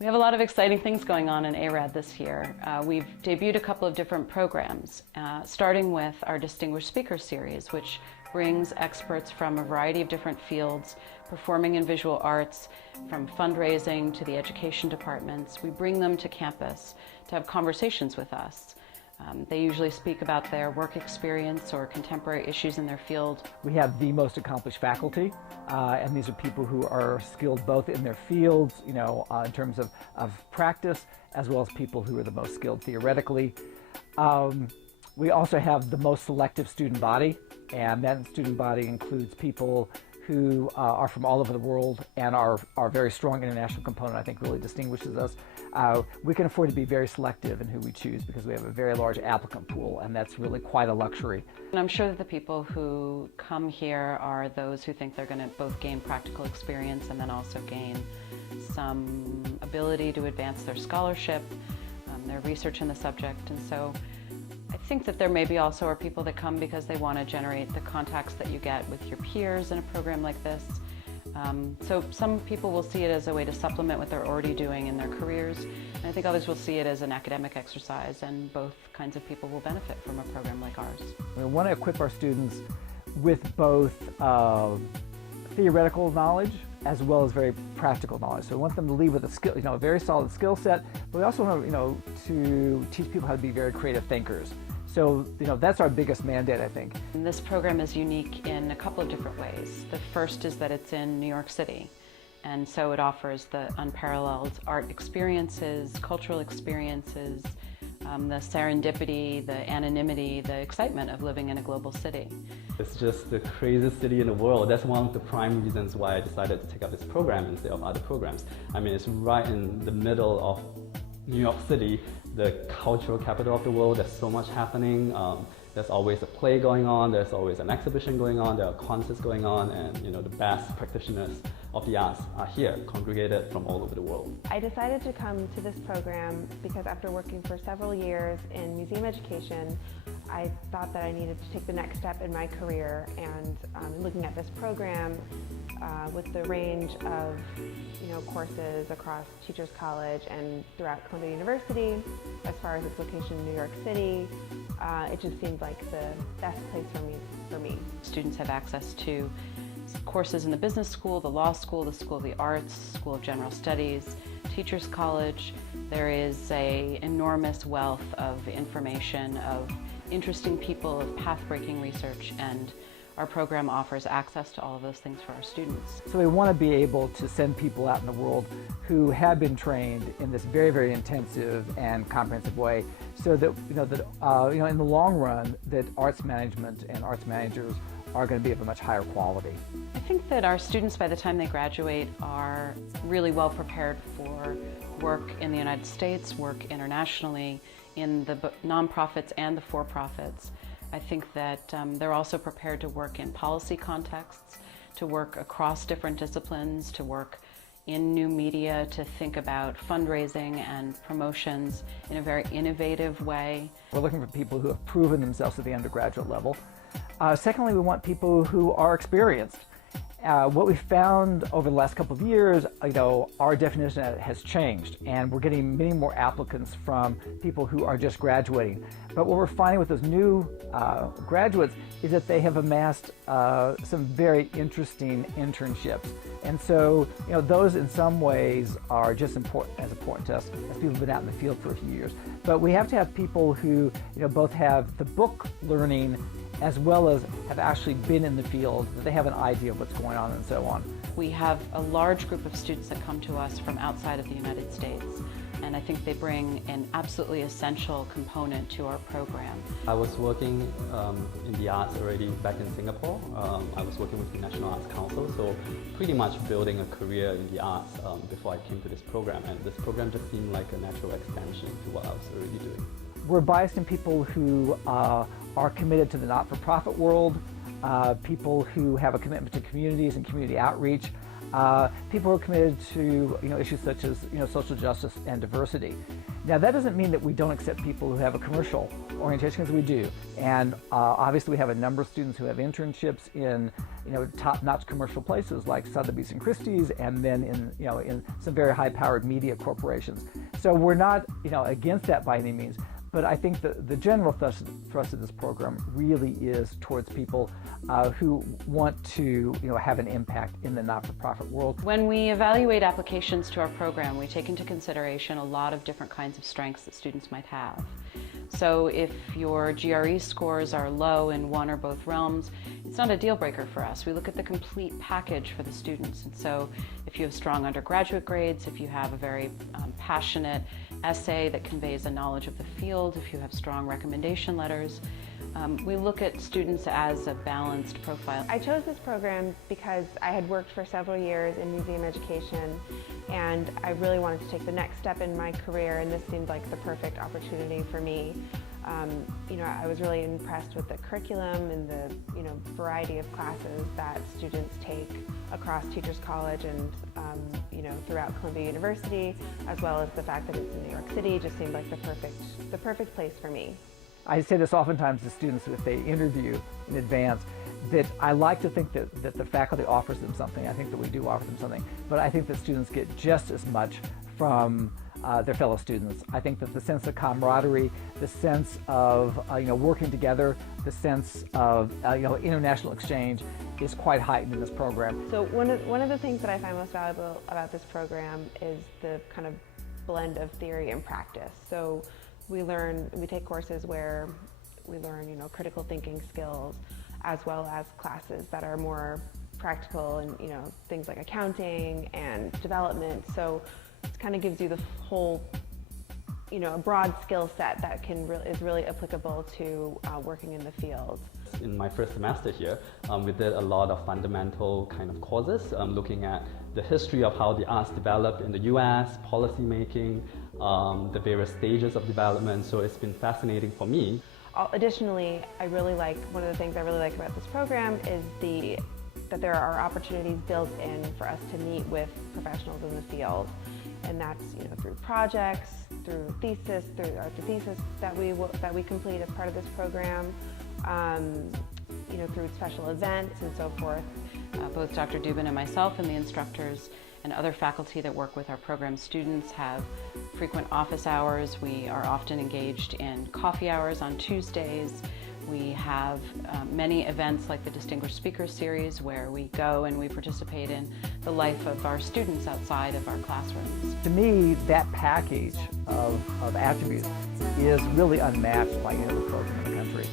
We have a lot of exciting things going on in ARAD this year. We've debuted a couple of different programs, starting with our Distinguished Speaker Series, which brings experts from a variety of different fields, performing and visual arts, from fundraising to the education departments. We bring them to campus to have conversations with us. They usually speak about their work experience or contemporary issues in their field. We have the most accomplished faculty, and these are people who are skilled both in their fields, in terms of practice, as well as people who are the most skilled theoretically. We also have the most selective student body, and that student body includes people who are from all over the world, and our very strong international component, I think, really distinguishes us. We can afford to be very selective in who we choose because we have a very large applicant pool, and that's really quite a luxury. And I'm sure that the people who come here are those who think they're going to both gain practical experience and then also gain some ability to advance their scholarship, their research in the subject. And so I think that there maybe also are people that come because they want to generate the contacts that you get with your peers in a program like this. So some people will see it as a way to supplement what they're already doing in their careers, and I think others will see it as an academic exercise, and both kinds of people will benefit from a program like ours. We want to equip our students with both theoretical knowledge as well as very practical knowledge. So we want them to leave with a skill, a very solid skill set, but we also want to teach people how to be very creative thinkers. So, that's our biggest mandate, I think. And this program is unique in a couple of different ways. The first is that it's in New York City, and so it offers the unparalleled art experiences, cultural experiences, the serendipity, the anonymity, the excitement of living in a global city. It's just the craziest city in the world. That's one of the prime reasons why I decided to take up this program instead of other programs. I mean, it's right in the middle of New York City, the cultural capital of the world. There's so much happening. There's always a play going on, there's always an exhibition going on, there are concerts going on, and the best practitioners of the arts are here, congregated from all over the world. I decided to come to this program because after working for several years in museum education, I thought that I needed to take the next step in my career, and looking at this program with the range of courses across Teachers College and throughout Columbia University, as far as its location in New York City, it just seemed like the best place for me. Students have access to courses in the business school, the law school, the School of the Arts, School of General Studies, Teachers College. There is an enormous wealth of information, of interesting people, of path-breaking research, and our program offers access to all of those things for our students. So we want to be able to send people out in the world who have been trained in this very, very intensive and comprehensive way, so that in the long run, that arts management and arts managers are going to be of a much higher quality. I think that our students, by the time they graduate, are really well prepared for work in the United States, work internationally, in the nonprofits and the for-profits. I think that they're also prepared to work in policy contexts, to work across different disciplines, to work in new media, to think about fundraising and promotions in a very innovative way. We're looking for people who have proven themselves at the undergraduate level. Secondly, we want people who are experienced. What we've found over the last couple of years, our definition has changed, and we're getting many more applicants from people who are just graduating. But what we're finding with those new graduates is that they have amassed some very interesting internships. And so, those in some ways are just as important to us as people who've been out in the field for a few years. But we have to have people who, both have the book learning as well as have actually been in the field, that they have an idea of what's going on and so on. We have a large group of students that come to us from outside of the United States, and I think they bring an absolutely essential component to our program. I was working in the arts already back in Singapore. I was working with the National Arts Council, so pretty much building a career in the arts before I came to this program, and this program just seemed like a natural extension to what I was already doing. We're biased in people who are committed to the not-for-profit world, people who have a commitment to communities and community outreach, people who are committed to issues such as social justice and diversity. Now that doesn't mean that we don't accept people who have a commercial orientation, because we do. And obviously we have a number of students who have internships in top-notch commercial places like Sotheby's and Christie's, and then in some very high-powered media corporations. So we're not against that by any means. But I think the general thrust of this program really is towards people who want to have an impact in the not-for-profit world. When we evaluate applications to our program, we take into consideration a lot of different kinds of strengths that students might have. So if your GRE scores are low in one or both realms, it's not a deal breaker for us. We look at the complete package for the students. And so if you have strong undergraduate grades, if you have a very passionate essay that conveys a knowledge of the field, if you have strong recommendation letters, we look at students as a balanced profile. I chose this program because I had worked for several years in museum education, and I really wanted to take the next step in my career, and this seemed like the perfect opportunity for me. I was really impressed with the curriculum and the variety of classes that students take across Teachers College and throughout Columbia University, as well as the fact that it's in New York City. Just seemed like the perfect place for me. I say this oftentimes to students if they interview in advance, that I like to think that the faculty offers them something. I think that we do offer them something, but I think that students get just as much from their fellow students. I think that the sense of camaraderie, the sense of working together, the sense of international exchange is quite heightened in this program. So one of the things that I find most valuable about this program is the kind of blend of theory and practice. So we take courses where we learn critical thinking skills, as well as classes that are more practical and things like accounting and development. So it kind of gives you the whole a broad skill set that is really applicable to working in the field. In my first semester here, we did a lot of fundamental kind of courses, looking at the history of how the arts developed in the US, policy making, the various stages of development. So it's been fascinating for me. Additionally, one of the things I really like about this program is that there are opportunities built in for us to meet with professionals in the field, and that's through projects, through thesis that we complete as part of this program, through special events and so forth. Both Dr. Dubin and myself and the instructors and other faculty that work with our program students have frequent office hours. We are often engaged in coffee hours on Tuesdays. We have many events like the Distinguished Speakers Series, where we go and we participate in the life of our students outside of our classrooms. To me, that package of attributes is really unmatched by any other program in the country.